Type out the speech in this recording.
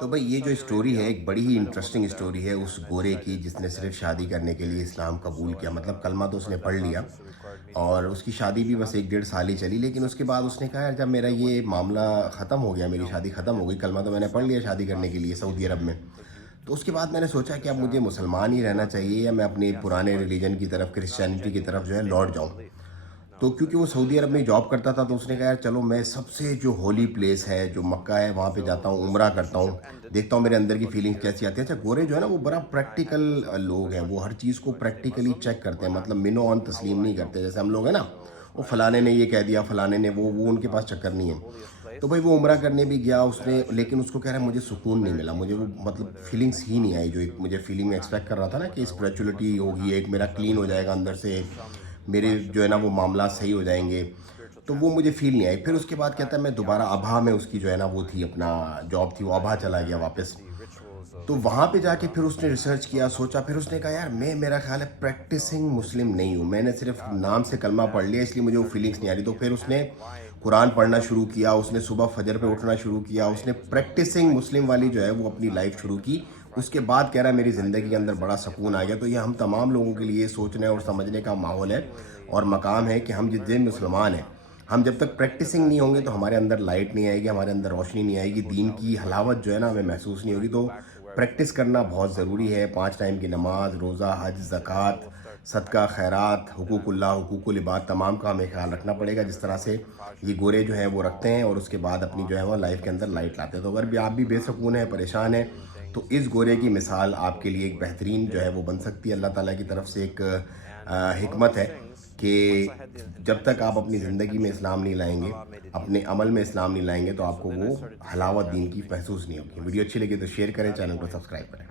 تو بھائی یہ جو اسٹوری ہے ایک بڑی ہی انٹرسٹنگ اسٹوری ہے اس گورے کی جس نے صرف شادی کرنے کے لیے اسلام قبول کیا، مطلب کلمہ تو اس نے پڑھ لیا اور اس کی شادی بھی بس 1 1.5 سال ہی چلی، لیکن اس کے بعد اس نے کہا یار جب میرا یہ معاملہ ختم ہو گیا، میری شادی ختم ہو گئی، کلمہ تو میں نے پڑھ لیا شادی کرنے کے لیے سعودی عرب میں، تو اس کے بعد میں نے سوچا کہ اب مجھے مسلمان ہی رہنا چاہیے یا میں اپنے پرانے ریلیجن کی طرف کرسچینٹی کی طرف جو ہے لوٹ جاؤں۔ تو کیونکہ وہ سعودی عرب میں جاب کرتا تھا تو اس نے کہا یار چلو میں سب سے جو ہولی پلیس ہے جو مکہ ہے وہاں پہ جاتا ہوں، عمرہ کرتا ہوں، دیکھتا ہوں میرے اندر کی فیلنگ کیسی آتی ہے۔ اچھا گورے جو ہے نا وہ بڑا پریکٹیکل لوگ ہیں، وہ ہر چیز کو پریکٹیکلی چیک کرتے ہیں، مطلب منو آن تسلیم نہیں کرتے جیسے ہم لوگ ہیں نا، وہ فلانے نے یہ کہہ دیا فلانے نے وہ ان کے پاس چکر نہیں ہے۔ تو بھائی وہ عمرہ کرنے بھی گیا اس نے، لیکن اس کو کہہ رہا ہے مجھے سکون نہیں ملا، مجھے وہ مطلب فیلنگس ہی نہیں آئی جو ایک مجھے فیلنگ میں ایکسپیکٹ کر رہا تھا نا کہ اسپریچولیٹی ہوگی، ایک میرا کلین ہو جائے گا اندر سے، میرے جو ہے نا وہ معاملات صحیح ہو جائیں گے، تو وہ مجھے فیل نہیں آئی۔ پھر اس کے بعد کہتا ہے میں دوبارہ ابہا میں اس کی جو ہے نا وہ تھی اپنا جاب تھی، وہ ابہا چلا گیا واپس، تو وہاں پہ جا کے پھر اس نے ریسرچ کیا، سوچا، پھر اس نے کہا یار میں میرا خیال ہے پریکٹسنگ مسلم نہیں ہوں، میں نے صرف نام سے کلمہ پڑھ لیا اس لیے مجھے وہ فیلنگس نہیں آ رہی۔ تو پھر اس نے قرآن پڑھنا شروع کیا، اس نے صبح فجر پہ اٹھنا شروع کیا، اس نے پریکٹسنگ مسلم والی جو ہے وہ اپنی لائف شروع کی۔ اس کے بعد کہہ رہا ہے میری زندگی کے اندر بڑا سکون آ گیا۔ تو یہ ہم تمام لوگوں کے لیے سوچنے اور سمجھنے کا ماحول ہے اور مقام ہے کہ ہم جتنے مسلمان ہیں، ہم جب تک پریکٹسنگ نہیں ہوں گے تو ہمارے اندر لائٹ نہیں آئے گی، ہمارے اندر روشنی نہیں آئے گی، دین کی حلاوت جو ہے نا ہمیں محسوس نہیں ہوگی۔ تو پریکٹس کرنا بہت ضروری ہے، 5 ٹائم کی نماز، روزہ، حج، زکوٰۃ، صدقہ، خیرات، حقوق اللہ، حقوق العباد، تمام کا ہمیں خیال رکھنا پڑے گا جس طرح سے یہ گورے جو ہیں وہ رکھتے ہیں، اور اس کے بعد اپنی جو ہے وہ لائف کے اندر لائٹ لاتے ہیں۔ تو اگر بھی آپ بھی بے سکون ہیں، پریشان ہیں، تو اس گورے کی مثال آپ کے لیے ایک بہترین جو ہے وہ بن سکتی ہے۔ اللہ تعالیٰ کی طرف سے ایک حکمت ہے کہ جب تک آپ اپنی زندگی میں اسلام نہیں لائیں گے، اپنے عمل میں اسلام نہیں لائیں گے، تو آپ کو وہ حلاوت دین کی محسوس نہیں ہوگی۔ ویڈیو اچھی لگی تو شیئر کریں، چینل کو سبسکرائب کریں۔